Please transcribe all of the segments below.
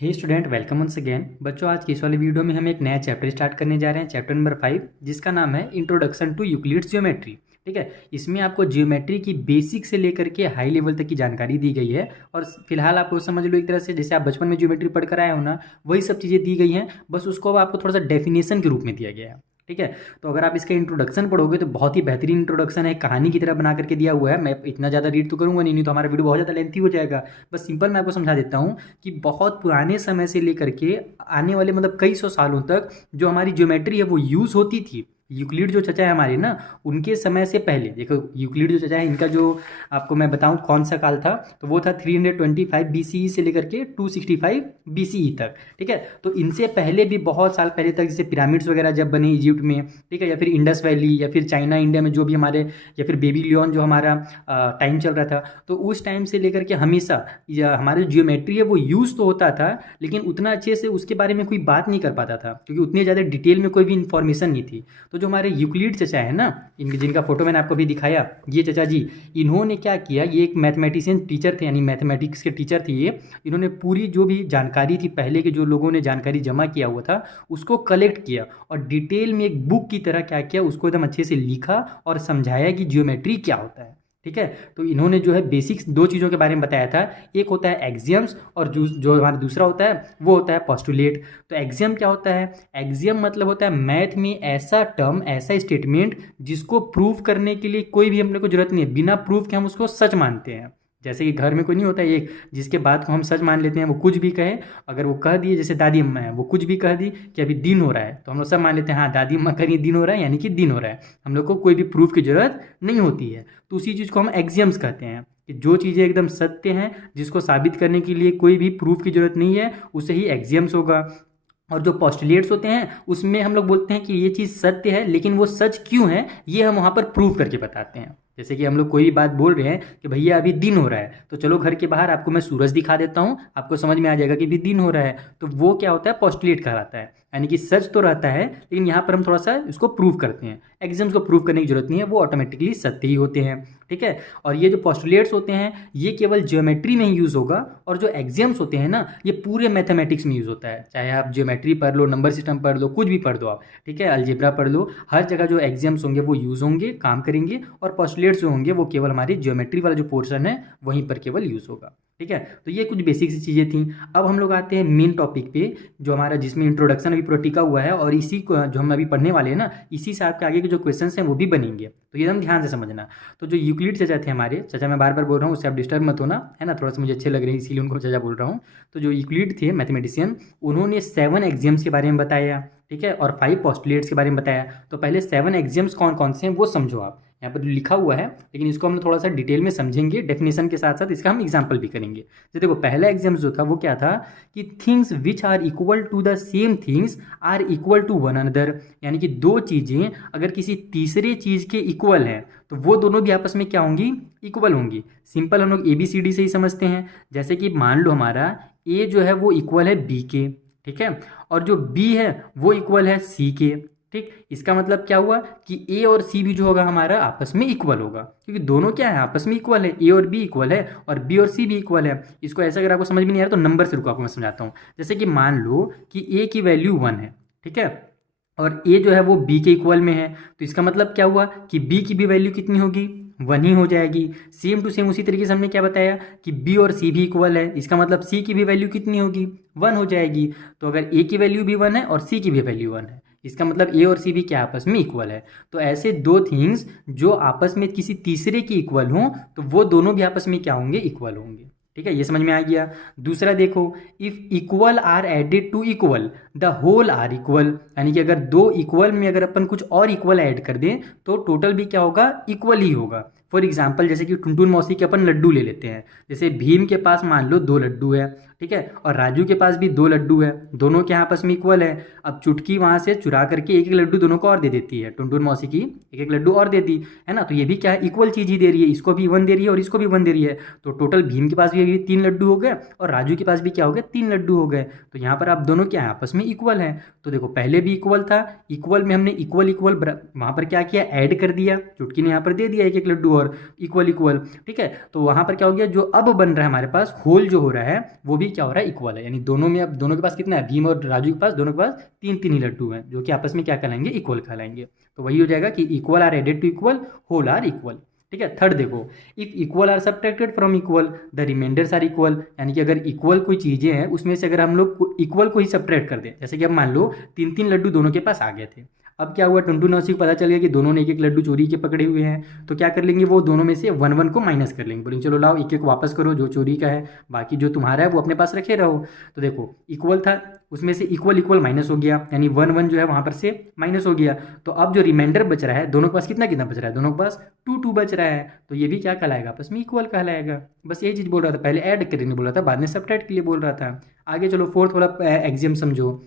हे student, welcome once again. बच्चों, आज की इस वाली वीडियो में हम एक नया चैप्टर स्टार्ट करने जा रहे हैं, चैप्टर नंबर 5, जिसका नाम है इंट्रोडक्शन टू यूक्लिड्स ज्योमेट्री। ठीक है, इसमें आपको ज्योमेट्री की बेसिक से लेकर के हाई लेवल तक की जानकारी दी गई है। और फिलहाल आपको समझ लो, एक तरह से जैसे आप बचपन में ज्योमेट्री पढ़ कर आए हो ना, वही सब चीज़ें दी गई हैं, बस उसको अब आपको थोड़ा सा डेफिनेशन के रूप में दिया गया है। ठीक है, तो अगर आप इसका इंट्रोडक्शन पढ़ोगे तो बहुत ही बेहतरीन इंट्रोडक्शन है, कहानी की तरह बना करके दिया हुआ है। मैं इतना ज़्यादा रीड तो करूँगा नहीं तो हमारा वीडियो बहुत ज़्यादा लेंथी हो जाएगा। बस सिंपल मैं आपको समझा देता हूँ कि बहुत पुराने समय से लेकर के आने वाले मतलब कई सौ सालों तक जो हमारी ज्योमेट्री है वो यूज़ होती थी। यूक्लिड जो चचा है हमारे ना, उनके समय से पहले देखो, यूक्लिड जो चचा है इनका जो आपको मैं बताऊं कौन सा काल था, तो वो था 325 BCE से लेकर के 265 BCE तक। ठीक है, तो इनसे पहले भी बहुत साल पहले तक, जैसे पिरामिड्स वगैरह जब बने इजिप्ट में, ठीक है, या फिर इंडस वैली, या फिर चाइना इंडिया में जो भी हमारे, या फिर बेबीलोन जो हमारा टाइम चल रहा था, तो उस टाइम से लेकर के हमेशा हमारी जो ज्योमेट्री है वो यूज़ तो होता था, लेकिन उतना अच्छे से उसके बारे में कोई बात नहीं कर पाता था, क्योंकि उतनी ज़्यादा डिटेल में कोई भी इन्फॉर्मेशन नहीं थी। तो जो हमारे यूक्लिड चचा है ना, जिनका फोटो मैंने आपको भी दिखाया, ये चचा जी, इन्होंने क्या किया, ये एक मैथमेटिशियन टीचर थे, यानी मैथमेटिक्स के टीचर थे ये। इन्होंने पूरी जो भी जानकारी थी, पहले के जो लोगों ने जानकारी जमा किया हुआ था, उसको कलेक्ट किया और डिटेल में एक बुक की तरह क्या किया, उसको एकदम अच्छे से लिखा और समझाया कि ज्योमेट्री क्या होता है। ठीक है, तो इन्होंने जो है बेसिक्स दो चीज़ों के बारे में बताया था। एक होता है एक्सियम्स, और जो हमारा दूसरा होता है वो होता है पोस्टुलेट। तो एक्सियम क्या होता है? एक्सियम मतलब होता है मैथ में ऐसा टर्म, ऐसा स्टेटमेंट जिसको प्रूव करने के लिए कोई भी अपने को जरूरत नहीं है, बिना प्रूफ के हम उसको सच मानते हैं। जैसे कि घर में कोई नहीं होता एक जिसके बात को हम सच मान लेते हैं, वो कुछ भी कहे, अगर वो कह दिए, जैसे दादी अम्मा है, वो कुछ भी कह दी कि अभी दिन हो रहा है, तो हम लोग सब मान लेते हैं, हाँ दादी अम्मा कह रही दिन हो रहा है यानी कि दिन हो रहा है। हम लोग को कोई भी प्रूफ की जरूरत नहीं होती है। तो उसी चीज़ को हम एक्सियम्स कहते हैं, कि जो चीज़ें एकदम सत्य हैं, जिसको साबित करने के लिए कोई भी प्रूफ की जरूरत नहीं है, उसे ही एक्सियम्स होगा। और जो पोस्टुलेट्स होते हैं उसमें हम लोग बोलते हैं कि ये चीज़ सत्य है, लेकिन वो सच क्यों है ये हम वहाँ पर प्रूव करके बताते हैं। जैसे कि हम लोग कोई भी बात बोल रहे हैं कि भैया अभी दिन हो रहा है, तो चलो घर के बाहर आपको मैं सूरज दिखा देता हूँ, आपको समझ में आ जाएगा कि अभी दिन हो रहा है। तो वो क्या होता है? पोस्टुलेट कहलाता है, यानी कि सच तो रहता है, लेकिन यहाँ पर हम थोड़ा सा इसको प्रूव करते हैं। एग्जाम्स को प्रूव करने की जरूरत नहीं है, वो ऑटोमेटिकली सत्य ही होते हैं। ठीक है, और ये जो पोस्टुलेट्स होते हैं ये केवल ज्योमेट्री में ही यूज़ होगा, और जो एग्जाम्स होते हैं ना, ये पूरे मैथमेटिक्स में यूज़ होता है। चाहे आप ज्योमेट्री पढ़ लो, नंबर सिस्टम पढ़ लो, कुछ भी पढ़ दो आप, ठीक है, अलजेब्रा पढ़ लो, हर जगह जो एग्जाम्स होंगे वो यूज़ होंगे, काम करेंगे। और पोस्टुलेट्स जो होंगे वो केवल हमारी ज्योमेट्री वाला जो पोर्शन है वहीं पर केवल यूज़ होगा। ठीक है, तो ये कुछ बेसिक सी चीज़ें थी। अब हम लोग आते हैं मेन टॉपिक पे, जो हमारा जिसमें इंट्रोडक्शन अभी पूरा टिका हुआ है, और इसी को जो हम अभी पढ़ने वाले हैं ना, इसी से आपके आगे के जो क्वेश्चंस हैं वो भी बनेंगे, तो ये एकदम ध्यान से समझना। तो जो यूक्लिड चचा थे हमारे, चचा मैं बार बार बोल रहा हूँ, उससे आप डिस्टर्ब मत होना, है ना, थोड़ा सा मुझे अच्छे लग रहे हैं इसीलिए उनको चचा बोल रहा हूँ। तो जो यूक्लिड थे मैथमेटिशियन, उन्होंने 7 एग्जाम्स के बारे में बताया, ठीक है, और 5 पोस्टुलेट्स के बारे में बताया। तो पहले 7 एग्जाम्स कौन कौन से हैं वो समझो आप, यहाँ पर लिखा हुआ है, लेकिन इसको हम थोड़ा सा डिटेल में समझेंगे, डेफिनेशन के साथ साथ इसका हम एग्जाम्पल भी करेंगे। तो देखो, पहला एग्जाम जो था वो क्या था कि things which are equal to the same things are equal to one another, यानी कि दो चीज़ें अगर किसी तीसरे चीज़ के इक्वल हैं तो वो दोनों भी आपस में क्या होंगी? इक्वल होंगी। सिंपल हम लोग ABCD से ही समझते हैं। जैसे कि मान लो हमारा A जो है वो इक्वल है B के, ठीक है, और जो B है वो इक्वल है C के। ठीक, इसका मतलब क्या हुआ कि A और C भी जो होगा हमारा आपस में इक्वल होगा, क्योंकि दोनों क्या है? आपस में इक्वल है। A और B इक्वल है और B और C भी इक्वल है। इसको ऐसा अगर आपको समझ में नहीं आ रहा तो नंबर से रुको, आपको मैं समझाता हूँ। जैसे कि मान लो कि A की वैल्यू 1 है, ठीक है, और A जो है वो B के इक्वल में है, तो इसका मतलब क्या हुआ कि B की भी वैल्यू कितनी होगी? 1 ही हो जाएगी। सेम टू सेम उसी तरीके से हमने क्या बताया कि B और C भी इक्वल है, इसका मतलब C की भी वैल्यू कितनी होगी? 1 हो जाएगी। तो अगर A की वैल्यू भी 1 है और C की भी वैल्यू 1 है, इसका मतलब A और C भी क्या आपस में इक्वल है। तो ऐसे दो थिंग्स जो आपस में किसी तीसरे की इक्वल हों तो वो दोनों भी आपस में क्या होंगे? इक्वल होंगे। ठीक है, ये समझ में आ गया। दूसरा देखो, if equal are added to equal the whole are equal, यानी कि अगर दो इक्वल में अगर अपन कुछ और इक्वल ऐड कर दें तो टोटल भी क्या होगा? इक्वल ही होगा। फॉर एग्जाम्पल, जैसे कि टुनटुन मौसी के अपन लड्डू ले लेते हैं। जैसे भीम के पास मान लो 2 लड्डू है, ठीक है, और राजू के पास भी 2 लड्डू है, दोनों के आपस में इक्वल है। अब चुटकी वहाँ से चुरा करके एक एक लड्डू दोनों को और दे देती है, टुनटुन मौसी की एक एक लड्डू और दे दी, है ना, तो ये भी क्या है? इक्वल चीज़ ही दे रही है, इसको भी 1 दे रही है और इसको भी 1 दे रही है। तो टोटल भीम के पास भी अभी 3 लड्डू हो गए और राजू के पास भी क्या हो गया? 3 लड्डू हो गए। तो यहाँ पर आप दोनों क्या है? आपस में इक्वल है। तो देखो, पहले भी इक्वल था, इक्वल में हमने इक्वल इक्वल वहाँ पर क्या किया? ऐड कर दिया, चुटकी ने यहाँ पर दे दिया एक एक लड्डू और इक्वल इक्वल, ठीक है। तो वहाँ पर क्या हो गया, जो अब बन रहा है हमारे पास होल जो हो रहा है वो भी क्या हो रहा है, इक्वल है। यानी दोनों में, अब दोनों के पास कितना है, भीम और राजू के पास दोनों के पास तीन तीन ही लड्डू हैं, जो कि आपस में क्या कहलाएंगे, इक्वल कहलाएंगे। तो वही हो जाएगा कि equal are added to equal, whole are equal, ठीक है। थर्ड देखो, if equal are subtracted from equal the remainders are equal, यानी कि अगर इक्वल कोई चीज़ें हैं उसमें से अगर हम लोग इक्वल को ही सब्ट्रैक्ट कर दें, जैसे कि अब मान लो तीन तीन लड्डू दोनों के पास आ गए थे, अब क्या हुआ, टुनटुन नौसी को पता चल गया कि दोनों ने एक एक लड्डू चोरी के पकड़े हुए हैं, तो क्या कर लेंगे, वो दोनों में से वन वन को माइनस कर लेंगे, बोलेंगे चलो लाओ एक एक वापस करो जो चोरी का है, बाकी जो तुम्हारा है वो अपने पास रखे रहो। तो देखो इक्वल था, उसमें से इक्वल इक्वल माइनस हो गया, यानी वन वन जो है वहाँ पर से माइनस हो गया। तो अब जो रिमाइंडर बच रहा है, दोनों के पास कितना कितना बच रहा है, दोनों के पास टू टू बच रहा है, तो ये भी क्या कहलाएगा, आपस में इक्वल कहलाएगा। बस यही चीज़ बोल रहा था, पहले ऐड करने बोल रहा था, बाद में सब्ट्रैक्ट के लिए बोल रहा था। आगे चलो फोर्थ वाला एग्जाम समझो,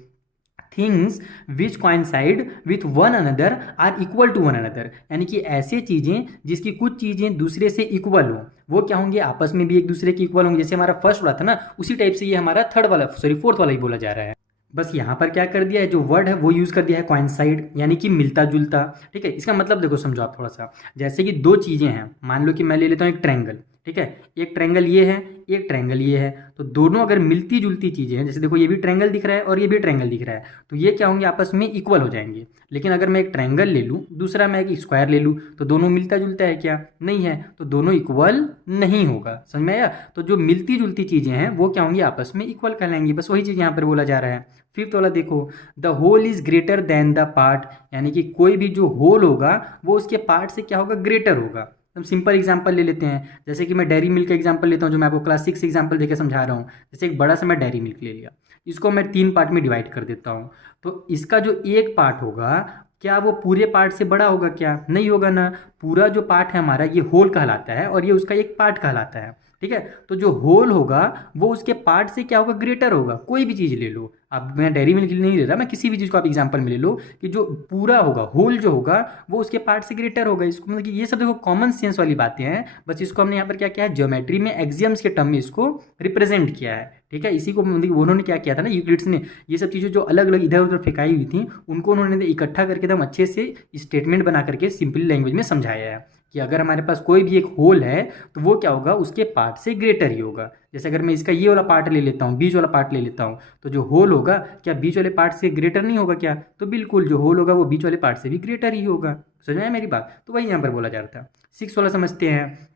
things which coincide with one another are equal to one another, यानी कि ऐसे चीज़ें जिसकी कुछ चीज़ें दूसरे से इक्वल हो, वो क्या होंगे, आपस में भी एक दूसरे के इक्वल होंगे। जैसे हमारा फर्स्ट वाला था ना, उसी टाइप से ये हमारा थर्ड वाला, सॉरी फोर्थ वाला ही बोला जा रहा है। बस यहाँ पर क्या कर दिया है, जो वर्ड है वो यूज़ कर दिया है coincide, यानी कि मिलता जुलता, ठीक है। इसका मतलब देखो समझो आप थोड़ा सा, जैसे कि दो चीज़ें हैं, मान लो कि मैं ले लेता हूँ एक ट्रायंगल, ठीक है, एक ट्रायंगल ये है, एक ट्रायंगल ये है, तो दोनों अगर मिलती जुलती चीज़ें हैं, जैसे देखो ये भी ट्रायंगल दिख रहा है और ये भी ट्रायंगल दिख रहा है, तो ये क्या होंगे, आपस में इक्वल हो जाएंगे। लेकिन अगर मैं एक ट्रायंगल ले लूँ, दूसरा मैं एक स्क्वायर ले लूँ, तो दोनों मिलता जुलता है क्या, नहीं है, तो दोनों इक्वल नहीं होगा, समझ में आया। तो जो मिलती जुलती चीज़ें हैं वो क्या होंगी, आपस में इक्वल कहलाएंगी, बस वही चीज़ यहाँ पर बोला जा रहा है। फिफ्थ वाला देखो, the whole is greater than the part, यानी कि कोई भी जो होल होगा वो उसके पार्ट से क्या होगा, ग्रेटर होगा। हम सिंपल एग्जांपल ले लेते हैं, जैसे कि मैं डेयरी मिल्क का एग्जांपल लेता हूँ, जो मैं आपको क्लास 6 एग्जांपल देकर समझा रहा हूँ। जैसे एक बड़ा सा मैं डेयरी मिल्क ले लिया, इसको मैं 3 पार्ट में डिवाइड कर देता हूँ, तो इसका जो एक पार्ट होगा, क्या वो पूरे पार्ट से बड़ा होगा, क्या नहीं होगा ना। पूरा जो पार्ट है हमारा ये होल कहलाता है और ये उसका एक पार्ट कहलाता है, ठीक है। तो जो होल होगा वो उसके पार्ट से क्या होगा, ग्रेटर होगा। कोई भी चीज़ ले लो, अब मैं डेयरी मिल्क नहीं ले रहा, मैं किसी भी चीज़ को आप एग्जांपल में ले लो, कि जो पूरा होगा, होल जो होगा वो उसके पार्ट से ग्रेटर होगा। इसको मतलब कि ये सब देखो कॉमन सेंस वाली बातें हैं, बस इसको हमने यहाँ पर क्या किया है, ज्योमेट्री में एक्सियम्स के टर्म में इसको रिप्रेजेंट किया है, ठीक है। इसी को मतलब उन्होंने क्या किया था ना, यूक्लिड्स ने ये सब चीज़ें जो अलग अलग इधर उधर फेंकाई हुई थी, उनको उन्होंने इकट्ठा करके एकदम अच्छे से स्टेटमेंट बना करके सिंपल लैंग्वेज में समझाया है कि अगर हमारे पास कोई भी एक होल है तो वो क्या होगा, उसके पार्ट से ग्रेटर ही होगा। जैसे अगर मैं इसका ये वाला पार्ट ले लेता हूँ, बीच वाला पार्ट ले लेता हूँ, तो जो होल होगा क्या बीच वाले पार्ट से ग्रेटर नहीं होगा क्या, तो बिल्कुल जो होल होगा वो बीच वाले पार्ट से भी ग्रेटर ही होगा। समझ में आया मेरी बात, तो वही यहाँ पर बोला जा रहा था। 6 वाला समझते हैं,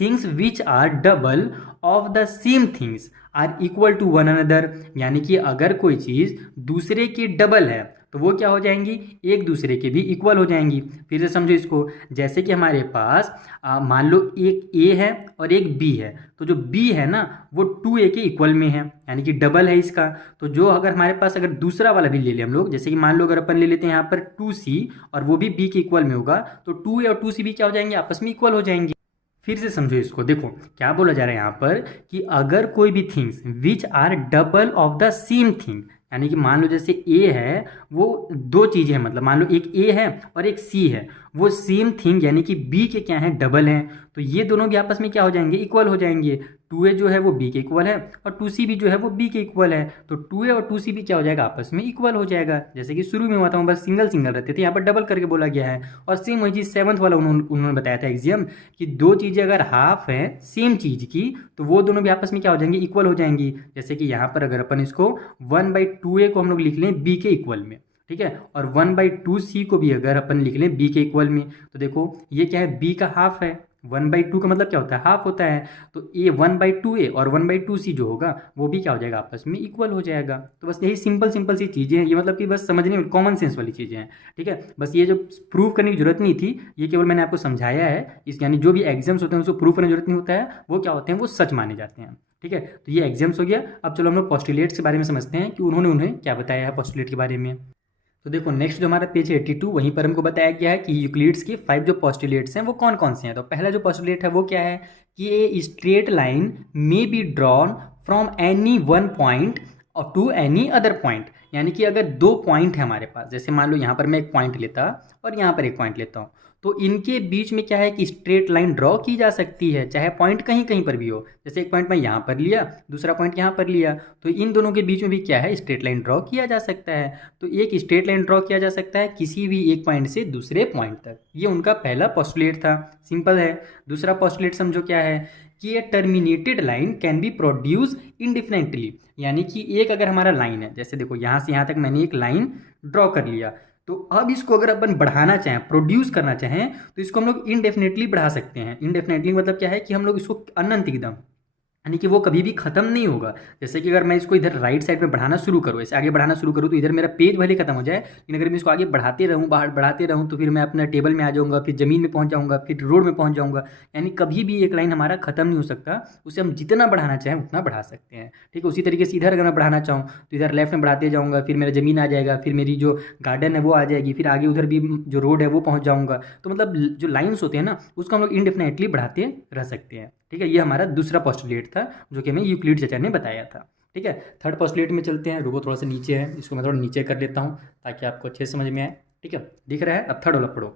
things which are double of the same things are equal to one another, यानी कि अगर कोई चीज़ दूसरे की डबल है तो वो क्या हो जाएंगी, एक दूसरे के भी इक्वल हो जाएंगी। फिर से समझो इसको, जैसे कि हमारे पास मान लो एक ए है और एक बी है, तो जो बी है ना वो 2a के इक्वल में है, यानी कि डबल है इसका। तो जो अगर हमारे पास अगर दूसरा वाला भी ले लें हम लोग, जैसे कि मान लो अगर अपन ले लेते हैं यहाँ पर 2c और वो भी b के इक्वल में होगा, तो 2a और 2c भी क्या हो जाएंगे, आपस में इक्वल हो जाएंगे। फिर से समझो इसको, देखो क्या बोला जा रहा है यहाँ पर कि अगर कोई भी things which are double of the same thing, यानी कि मान लो जैसे ए है, वो दो चीज़ें हैं, मतलब मान लो एक ए है और एक सी है, वो सेम थिंग यानी कि बी के क्या है, डबल हैं, तो ये दोनों भी आपस में क्या हो जाएंगे, इक्वल हो जाएंगे। 2a जो है वो b के इक्वल है और 2c भी जो है वो b के इक्वल है, तो 2a और 2c भी क्या हो जाएगा, आपस में इक्वल हो जाएगा। जैसे कि शुरू में हुआ था बस सिंगल सिंगल रहते थे, यहाँ पर डबल करके बोला गया है। और सेम वही चीज़ 7th वाला उन्होंने बताया था एग्जाम, कि दो चीज़ें अगर हाफ है सेम चीज़ की तो वो दोनों भी आपस में क्या हो जाएंगी, इक्वल हो जाएंगी। जैसे कि यहाँ पर अगर अपन इसको 1/2a को हम लोग लिख लें b के इक्वल में, ठीक है, और 1/2c को भी अगर अपन लिख लें b के इक्वल में, तो देखो ये क्या है, b का हाफ है, 1/2 का मतलब क्या होता है, हाफ होता है, तो ए 1/2a और 1/2c जो होगा वो भी क्या हो जाएगा, आपस में इक्वल हो जाएगा। तो बस यही सिंपल सिंपल सी चीज़ें हैं, ये मतलब कि बस समझने में कॉमन सेंस वाली चीज़ें हैं, ठीक है। बस ये जो प्रूव करने की जरूरत नहीं थी, ये केवल मैंने आपको समझाया है। इस यानी जो भी एग्जाम्स होते हैं उसको प्रूव करने की जरूरत नहीं होता है, वो क्या होते हैं, वो सच माने जाते हैं, ठीक है। तो ये एग्जाम्स हो गया। अब चलो हम लोग पोस्टुलेट्स के बारे में समझते हैं कि उन्होंने उन्हें क्या बताया है पोस्टुलेट के बारे में। तो देखो नेक्स्ट जो हमारा पेज 82, वहीं पर हमको बताया गया है कि यूक्लिड्स के 5 जो पोस्टुलेट्स हैं वो कौन कौन से हैं। तो पहला जो पोस्टुलेट है वो क्या है कि ए straight line may be drawn from any one point और टू एनी अदर पॉइंट, यानी कि अगर दो पॉइंट है हमारे पास, जैसे मान लो यहाँ पर मैं एक पॉइंट लेता और यहाँ पर एक पॉइंट लेता हूँ, तो इनके बीच में क्या है कि स्ट्रेट लाइन ड्रॉ की जा सकती है, चाहे पॉइंट कहीं कहीं पर भी हो। जैसे एक पॉइंट मैं यहाँ पर लिया, दूसरा पॉइंट यहाँ पर लिया, तो इन दोनों के बीच में भी क्या है, स्ट्रेट लाइन ड्रॉ किया जा सकता है। तो एक स्ट्रेट लाइन ड्रॉ किया जा सकता है किसी भी एक पॉइंट से दूसरे पॉइंट तक। ये उनका पहला पोस्टुलेट था, सिंपल है। दूसरा पोस्टुलेट समझो क्या है कि ये terminated line can be produce indefinitely, यानी कि एक अगर हमारा लाइन है, जैसे देखो यहाँ से यहाँ तक मैंने एक लाइन ड्रॉ कर लिया, तो अब इसको अगर अपन बढ़ाना चाहें, प्रोड्यूस करना चाहें, तो इसको हम लोग इनडेफिनेटली बढ़ा सकते हैं। इनडेफिनेटली मतलब क्या है कि हम लोग इसको अनंत एकदम, यानी कि वो कभी भी ख़त्म नहीं होगा। जैसे कि अगर मैं इसको इधर राइट साइड में बढ़ाना शुरू करूँ, ऐसे आगे बढ़ाना शुरू करूँ, तो इधर मेरा पेज भले ख़त्म हो जाए, लेकिन अगर मैं इसको आगे बढ़ाते रहूँ, बाहर बढ़ाते रहूँ, तो फिर मैं अपना टेबल में आ जाऊँगा, फिर ज़मीन में पहुँच जाऊँगा, फिर रोड में पहुँच जाऊँगा। यानी कभी भी एक लाइन हमारा ख़त्म नहीं हो सकता, उसे हम जितना बढ़ाना चाहें उतना बढ़ा सकते हैं। ठीक है, उसी तरीके से इधर अगर मैं बढ़ाना चाहूँ तो इधर लेफ्ट में बढ़ाते जाऊँगा, फिर मेरा ज़मीन आ जाएगा, फिर मेरी जो गार्डन है वो आ जाएगी, फिर आगे उधर भी जो रोड है वो पहुँच जाऊँगा। तो मतलब जो लाइन्स होते हैं ना, उसको हम लोग इंडेफिनेटली बढ़ाते रह सकते हैं। ठीक है, ये हमारा दूसरा पोस्टुलेट था जो कि हमें यूक्लिड चाचा ने बताया था। ठीक है, थर्ड पोस्टुलेट में चलते हैं। रुको, थोड़ा सा नीचे है, इसको मैं थोड़ा नीचे कर लेता हूँ ताकि आपको अच्छे से समझ में आए। ठीक है, दिख रहा है? अब थर्ड वाला पढ़ो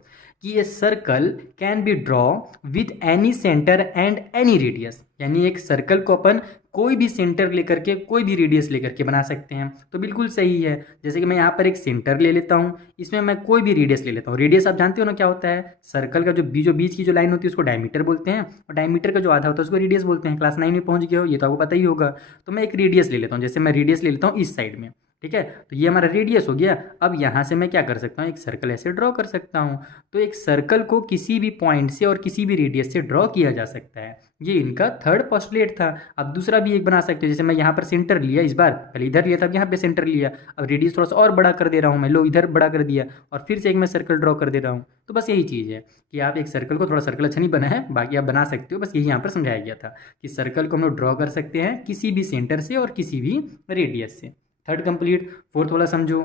कि ये circle can be draw with any centre and any radius, यानी एक सर्कल को अपन कोई भी सेंटर लेकर के, कोई भी रेडियस लेकर के बना सकते हैं। तो बिल्कुल सही है। जैसे कि मैं यहाँ पर एक सेंटर ले लेता हूँ, इसमें मैं कोई भी रेडियस ले लेता हूँ। रेडियस आप जानते हो ना क्या होता है, सर्कल का जो बीच की जो लाइन होती है उसको डायमीटर बोलते हैं, और डायमीटर का जो आधा होता है उसको रेडियस बोलते हैं। क्लास 9 में पहुँच गए हो, ये तो आपको पता ही होगा। तो मैं एक रेडियस ले लेता हूँ, जैसे मैं रेडियस ले लेता हूँ इस साइड में। ठीक है, तो ये हमारा रेडियस हो गया। अब यहाँ से मैं क्या कर सकता हूँ, एक सर्कल ऐसे ड्रॉ कर सकता हूँ। तो एक सर्कल को किसी भी पॉइंट से और किसी भी रेडियस से ड्रॉ किया जा सकता है। ये इनका थर्ड पोस्टुलेट था। अब दूसरा भी एक बना सकते हो, जैसे मैं यहाँ पर सेंटर लिया, इस बार पहले इधर लिया था, अब यहाँ पे सेंटर लिया, अब रेडियस थोड़ा सा और बड़ा कर दे रहा हूँ मैं, लो इधर बड़ा कर दिया, और फिर से एक मैं सर्कल ड्रॉ कर दे रहा हूँ। तो बस यही चीज़ है कि आप एक सर्कल को, थोड़ा सर्कल अच्छा नहीं बना है, बाकी आप बना सकते हो, बस यही यहाँ पर समझाया गया था कि सर्कल को हम लोग ड्रॉ कर सकते हैं किसी भी सेंटर से और किसी भी रेडियस से। Third complete. फोर्थ वाला समझो,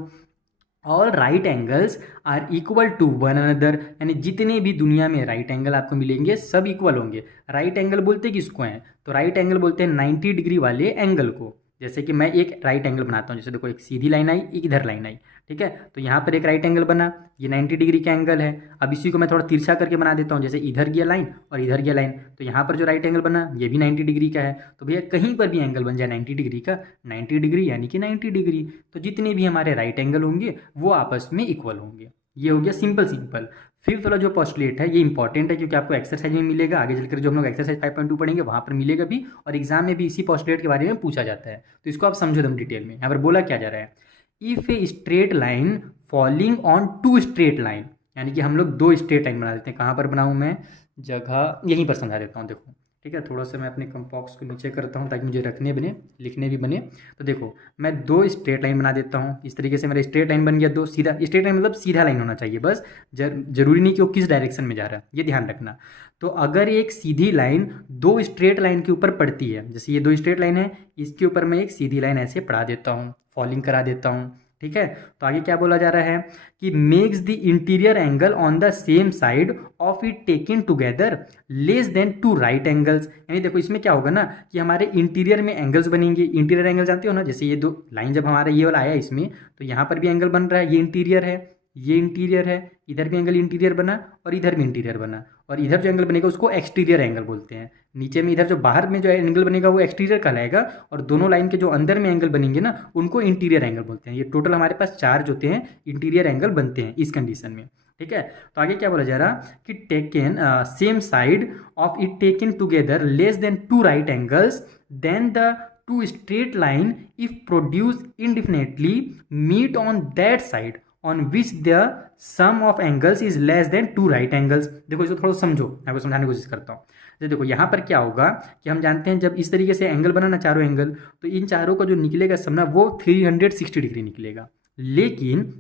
all right angles are equal to one another, यानी जितने भी दुनिया में राइट एंगल आपको मिलेंगे सब इक्वल होंगे। राइट एंगल बोलते किसको हैं, तो राइट एंगल बोलते हैं 90 डिग्री वाले एंगल को। जैसे कि मैं एक राइट एंगल बनाता हूँ, जैसे देखो एक सीधी लाइन आई, एक इधर लाइन आई। ठीक है, तो यहाँ पर एक राइट एंगल बना, ये 90 डिग्री का एंगल है। अब इसी को मैं थोड़ा तिरछा करके बना देता हूँ, जैसे इधर गया लाइन और इधर गया लाइन, तो यहाँ पर जो राइट एंगल बना ये भी 90 डिग्री का है। तो भैया कहीं पर भी एंगल बन जाए 90 डिग्री का, 90 डिग्री यानी कि 90 डिग्री, तो जितने भी हमारे राइट एंगल होंगे वो आपस में इक्वल होंगे। ये हो गया सिंपल सिंपल। फिफ्थ वाला जो पोस्टुलेट है ये इंपॉर्टेंट है, क्योंकि आपको एक्सरसाइज में मिलेगा, आगे चलकर जो हम लोग एक्सरसाइज 5.2 पढ़ेंगे वहाँ पर मिलेगा भी, और एग्जाम में भी इसी पोस्टुलेट के बारे में पूछा जाता है। तो इसको आप समझो एकदम डिटेल में। यहाँ पर बोला क्या जा रहा है, if a straight line falling on two straight line, यानी कि हम लोग दो स्ट्रेट लाइन बना देते हैं। कहाँ पर बनाऊँ मैं, जगह यहीं पर समझा देता हूँ। देखो ठीक है, थोड़ा सा मैं अपने कंपॉक्स को नीचे करता हूँ ताकि मुझे रखने बने, लिखने भी बने। तो देखो मैं दो स्ट्रेट लाइन बना देता हूँ, इस तरीके से मेरा स्ट्रेट लाइन बन गया दो। सीधा स्ट्रेट लाइन मतलब सीधा लाइन होना चाहिए बस, जरूरी नहीं कि वो किस डायरेक्शन में जा रहा है, ये ध्यान रखना। तो अगर एक सीधी लाइन दो स्ट्रेट लाइन के ऊपर पड़ती है, जैसे ये दो स्ट्रेट लाइन है, इसके ऊपर मैं एक सीधी लाइन ऐसे पढ़ा देता हूँ, फॉलिंग करा देता हूँ। ठीक है, तो आगे क्या बोला जा रहा है कि makes the interior angle on the same side of it taken together less than two right angles. यानी देखो इसमें क्या होगा ना कि हमारे इंटीरियर में एंगल्स बनेंगे। इंटीरियर एंगल जानते हो ना, जैसे ये दो लाइन जब हमारा ये वाला आया इसमें, तो यहाँ पर भी एंगल बन रहा है, ये इंटीरियर है, ये इंटीरियर है, इधर भी एंगल इंटीरियर बना और इधर भी इंटीरियर बना, और इधर जो एंगल बनेगा उसको एक्सटीरियर एंगल बोलते हैं। नीचे में इधर जो बाहर में जो एंगल बनेगा वो एक्सटीरियर कहलाएगा, और दोनों लाइन के जो अंदर में एंगल बनेंगे ना उनको इंटीरियर एंगल बोलते हैं। ये टोटल हमारे पास चार जो होते हैं इंटीरियर एंगल बनते हैं इस कंडीशन में। ठीक है, तो आगे क्या बोला जा रहा कि taken same side of it taken together less than two right angles then the two straight line if produce indefinitely meet on that side on which the sum of angles is less than two right angles. देखो इसको थोड़ा समझो, मैं आपको समझाने की कोशिश करता हूँ। तो देखो यहाँ पर क्या होगा कि हम जानते हैं जब इस तरीके से एंगल बना ना चारों एंगल, तो इन चारों का जो निकलेगा सम ना वो 360 डिग्री निकलेगा। लेकिन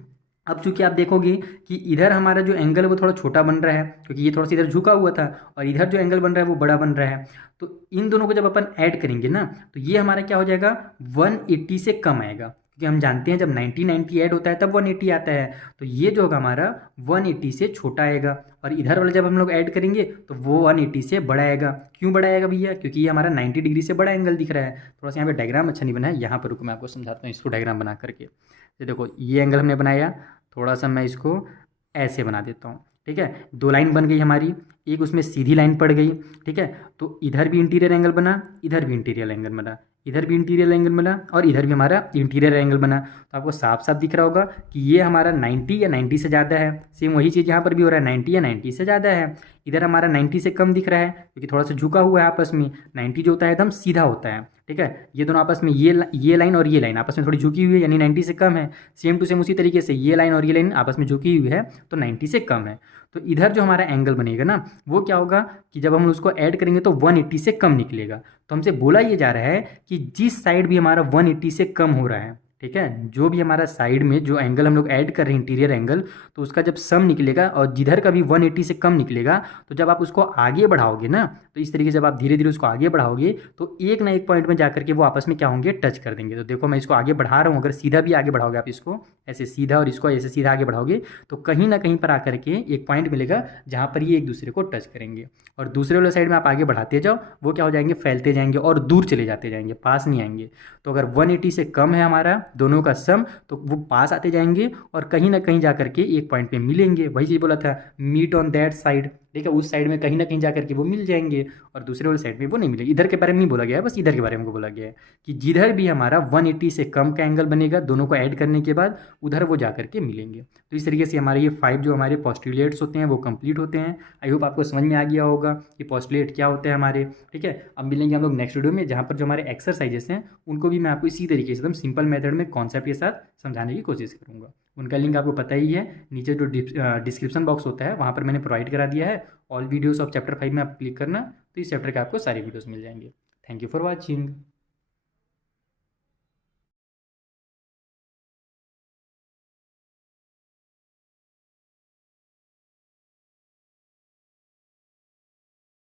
अब चूंकि आप देखोगे कि इधर हमारा जो एंगल है वो थोड़ा छोटा बन रहा है, क्योंकि ये थोड़ा सा इधर झुका हुआ था, और इधर जो एंगल बन रहा है वो बड़ा बन रहा है। तो इन दोनों को जब अपन ऐड करेंगे ना तो ये हमारा क्या हो जाएगा 180 से कम आएगा। क्योंकि हम जानते हैं जब 90 ऐड होता है तब 180 आता है, तो ये जो होगा हमारा 180 से छोटा आएगा। और इधर वाला जब हम लोग ऐड करेंगे तो वो 180 से बड़ा आएगा। क्यों बड़ा आएगा भैया? क्योंकि ये हमारा 90 डिग्री से बड़ा एंगल दिख रहा है। थोड़ा सा यहाँ पे डायग्राम अच्छा नहीं बना है, यहाँ पर रुको मैं आपको समझाता हूँ इसको डायग्राम बना करके। ये देखो ये एंगल हमने बनाया, थोड़ा सा मैं इसको ऐसे बना देता हूँ, ठीक है। दो लाइन बन गई हमारी, एक उसमें सीधी लाइन पड़ गई, ठीक है। तो इधर भी इंटीरियर एंगल बना, इधर भी इंटीरियर एंगल बना, इधर भी इंटीरियर एंगल बना और इधर भी हमारा इंटीरियर एंगल बना। तो आपको साफ साफ दिख रहा होगा कि ये हमारा 90 या 90 से ज़्यादा है। सेम वही चीज़ यहाँ पर भी हो रहा है, 90 या 90 से ज़्यादा है। इधर हमारा 90 से कम दिख रहा है क्योंकि थोड़ा सा झुका हुआ है आपस में। 90 जो होता है एकदम सीधा होता है, ठीक है। ये दोनों आपस में ये लाइन और ये लाइन आपस में थोड़ी झुकी हुई है, यानी 90 से कम है। सेम टू सेम उसी तरीके से ये लाइन और ये लाइन आपस में झुकी हुई है तो 90 से कम है। तो इधर जो हमारा एंगल बनेगा ना, वो क्या होगा कि जब हम उसको ऐड करेंगे तो 180 से कम निकलेगा। तो हमसे बोला ये जा रहा है कि जिस साइड भी हमारा 180 से कम हो रहा है, ठीक है, जो भी हमारा साइड में जो एंगल हम लोग ऐड कर रहे हैं इंटीरियर एंगल, तो उसका जब सम निकलेगा और जिधर का भी 180 से कम निकलेगा, तो जब आप उसको आगे बढ़ाओगे ना, तो इस तरीके से जब आप धीरे धीरे उसको आगे बढ़ाओगे तो एक ना एक पॉइंट में जाकर के वो आपस में क्या होंगे, टच कर देंगे। तो देखो मैं इसको आगे बढ़ा रहा हूँ, अगर सीधा भी आगे बढ़ाओगे आप इसको ऐसे सीधा और इसको ऐसे सीधा आगे बढ़ाओगे तो कहीं ना कहीं पर आकर के एक पॉइंट मिलेगा जहाँ पर ये एक दूसरे को टच करेंगे। और दूसरे वाले साइड में आप आगे बढ़ाते जाओ, वो क्या हो जाएंगे, फैलते जाएंगे और दूर चले जाते जाएंगे, पास नहीं आएंगे। तो अगर 180 से कम है हमारा दोनों का सम, तो वो पास आते जाएंगे और कहीं ना कहीं जा करके एक पॉइंट पे मिलेंगे। वही चीज़ बोला था, मीट ऑन दैट साइड, ठीक है, उस साइड में कहीं ना कहीं जा करके वो मिल जाएंगे और दूसरे वाले साइड में वो नहीं मिलेंगे। इधर के बारे में नहीं बोला गया है, बस इधर के बारे में बोला गया है कि जिधर भी हमारा 180 से कम का एंगल बनेगा दोनों को ऐड करने के बाद, उधर वो जा करके मिलेंगे। तो इस तरीके से हमारे ये 5 जो हमारे पोस्टुलेट्स होते हैं वो कंप्लीट होते हैं। आई होप आपको समझ में आ गया होगा कि पोस्टुलेट क्या होते हैं हमारे, ठीक है। अब मिलेंगे हम लोग नेक्स्ट वीडियो में, जहाँ पर जो हमारे एक्सरसाइजेस हैं उनको भी मैं आपको इसी तरीके से एकदम सिंपल मेथड में कॉन्सेप्ट के साथ समझाने की कोशिश करूँगा। उनका लिंक आपको पता ही है, नीचे जो डिस्क्रिप्शन बॉक्स होता है वहाँ पर मैंने प्रोवाइड करा दिया है। ऑल वीडियोस ऑफ चैप्टर 5 में आप क्लिक करना तो इस चैप्टर के आपको सारे वीडियोस मिल जाएंगे। Thank you for watching.